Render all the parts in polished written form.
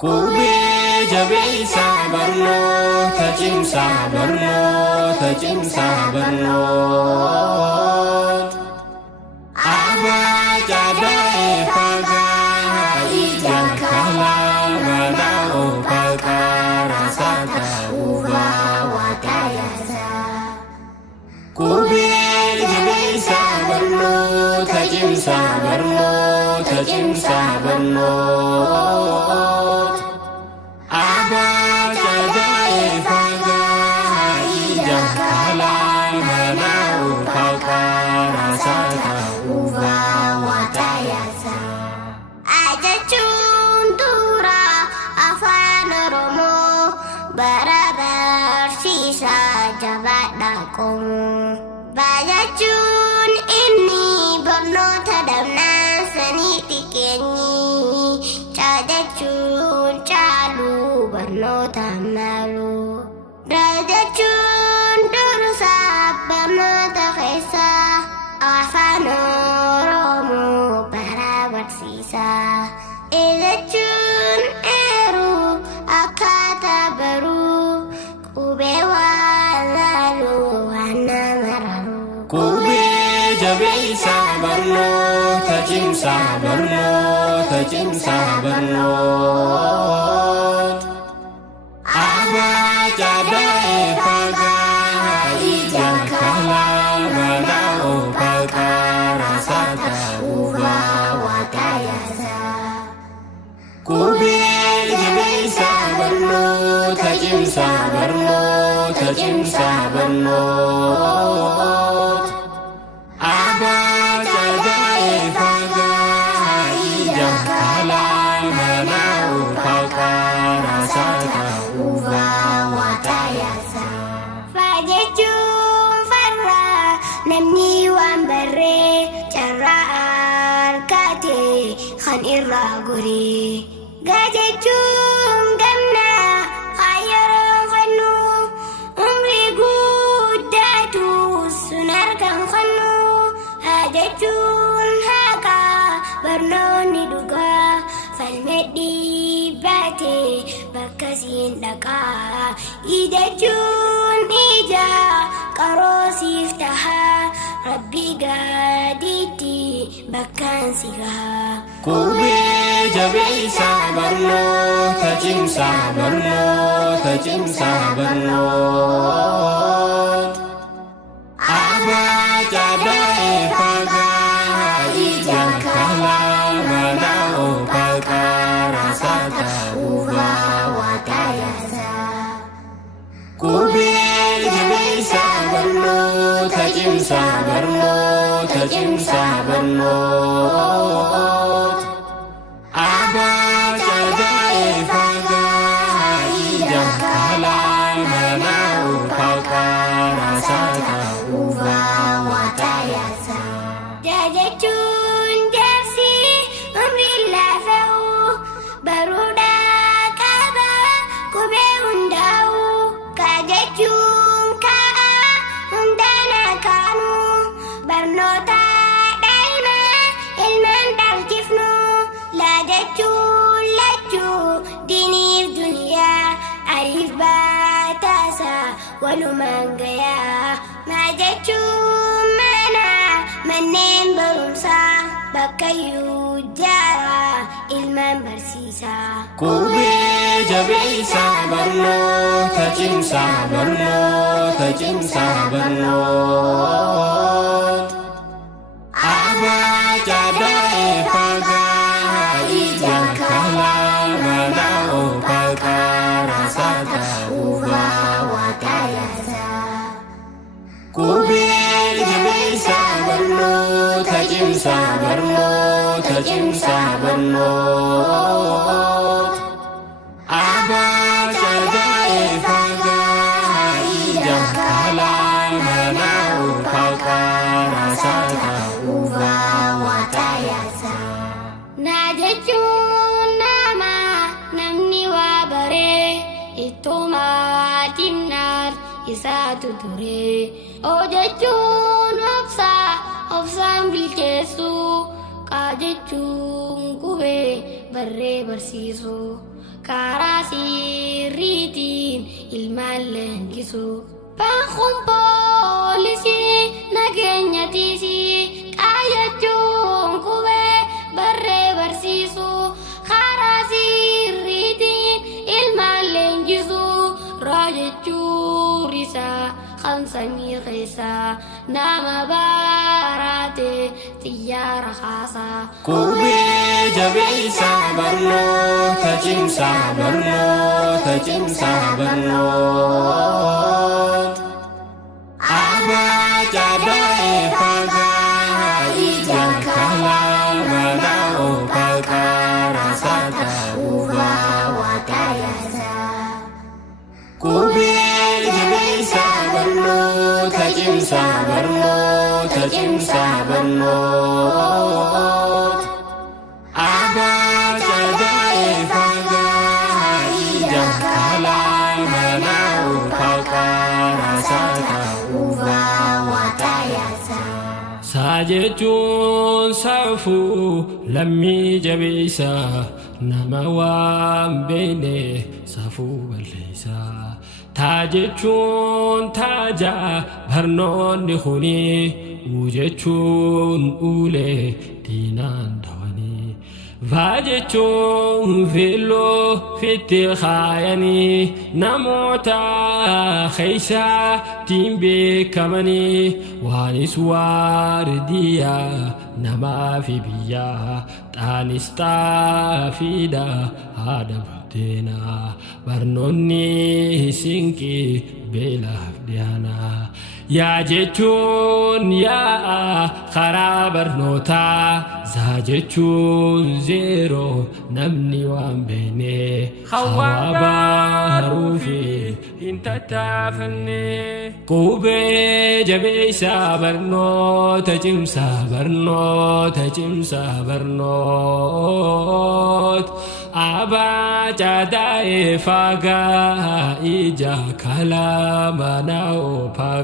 Kubee jabeessa barnoota cimsaa barnoota cimsaa barnoota. Abbaa fagaa ija kalaa balaa oofaqaa raasata uubaa waaqayyaasa. Kubee jabeessa barnoota cimsaa barnoota cimsaa barnoota. Bajachuun inni barnoota damnaa sanii xiqqeenyi caadachuun caaluu barnoota maaluu raadachuun dursaa barnoota keessaa afaan Oromoo bara barsiisaa ilachuun eeruu akkaataa baruu qubee Kubee jabeessa barnoota cimsaa barnoota cimsaa barnoota. Abbaa fagaa ija kalaa balaa oofaqaa raasata uubaa waaqayyaasa. Kubee jabeessa barnoota cimsaa barnoota cimsaa barnoota. Namni waan barree carraa harkatee kan irraa goree gajechuun gamnaa hayyaroo fannu umrii guddaatu sun harkaan fannu hajechuun haqaa barnoonni dhugaa falmedhii baatee bakka siin dhaqaa ijachuun ijaa qaroosiif tahaa rabbi gaadiitti bakkaan si gahaa. Kubee jabeessa barnoota cimsaa barnoota cimsaa barnoota. Abbaa fagaa ija kalaa balaa oofaqaa raasata uubaa waaqayyaasa. Kubee jabeessa barnoota cimsaa barnoota cimsaa barnoota. Abbaa fagaa ija kalaa balaa oofaqaa raasata uubaa waaqayyaasa. Jajachuun jaarsi umrii laafa'uu baruudhaa qaba qubee hundaa'uu kajechuun ka'a hundaana kaanu barnoota daa'imaa ilmaan dhalchifnu laadachuun lachuu diiniif duniyaa ariif baataasa walumaan gayaa maajechuun mana manneen barumsaa bakkayyuu jaaraa ilmaan barsiisaa. Kubee jabeessa barnoota cimsaa barnoota cimsaa barnoota. Abbaa fagaa ija kalaa balaa oofaqaa raasata uubaa waaqayyaasa. Kubee jabeessa barnoota cimsaa barnoota cimsaa barnoota. Abbaa fagaa ija kalaa balaa oofaqaa raasata uubaa waaqayyaasa. Naa jechuun namni waa baree ittuma timnaar isaatu ture. Oo jechuun obsaan bilcheessuu qaa jechuun qubee barree barsiisuu karaa sirriitiin ilmaan leenjisuu. Baankuun poolisii nageenya tiisii qaayachuun qubee barree barsiisuu. Karaa sirriitiin ilmaan leenjisuu raajechuun isaa kan samii keessaa nama baaraate xiyyaara haasaa. Qubee jabeessaa barnoota cimsaa barnoota cimsaa barnoota. Abbaa Cadaa'ee Fagaa ija kalaa mana oofaa raasaa ta'uu baawwataayasaa. Qubee jabeessaa barnoota cimsaa barnoota cimsaa barnoota. Abbaa Cadaa'ee Fagaa ija kalaa mana oofaa raasaa ta'uu baawwataayasaa. Saajechuun saafuu lammii jabeessaa nama waan beene saafuu balleessaa. Taajechuun taajaa barnoonni kuni ujechuun ulee diinaan dhawanii. Vaajechuun filoo fitti kaayanii namoota keessaa tiin beekamanii. Waanis waardiyaa namaa fi biyyaa xaanis xaafiidha haadha buddeenaa. Barnoonni sinqii beelaaf dhiyaanaa. Yaa jechuun yaa karaa barnootaa. Zaa jechuun zeeroo namni waan beene. Hawaa baaruufi hin tattaafanne. Qubee jabeessaa barnoota cimsaa barnoota cimsaa barnoota. Abbaa Cadaa'ee Fagaa ija kalaa mana oofaa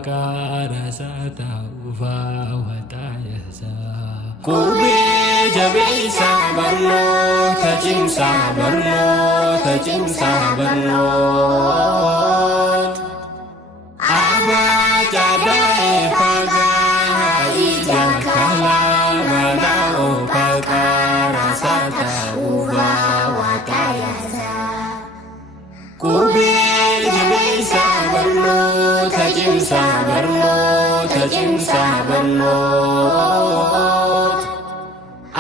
raasaa ta'uu baawwataayasaa. Qubee jabeessaa barnoota cimsaa barnoota cimsaa barnoota. Abbaa Cadaa'ee Fagaa ija kalaa mana oofaa raasaa ta'uu baawwataayasaa. Qubee jabeessaa barnoota cimsaa barnoota cimsaa barnoota.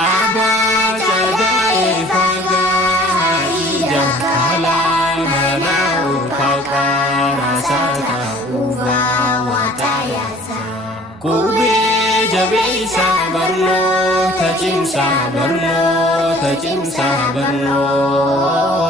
Abbaa Cadaa'ee Fagaa ija kalaa mana oofaa raasaa ta'uu baawwataayasaa. Qubee jabeessaa barnoota cimsaa barnoota cimsaa barnoota.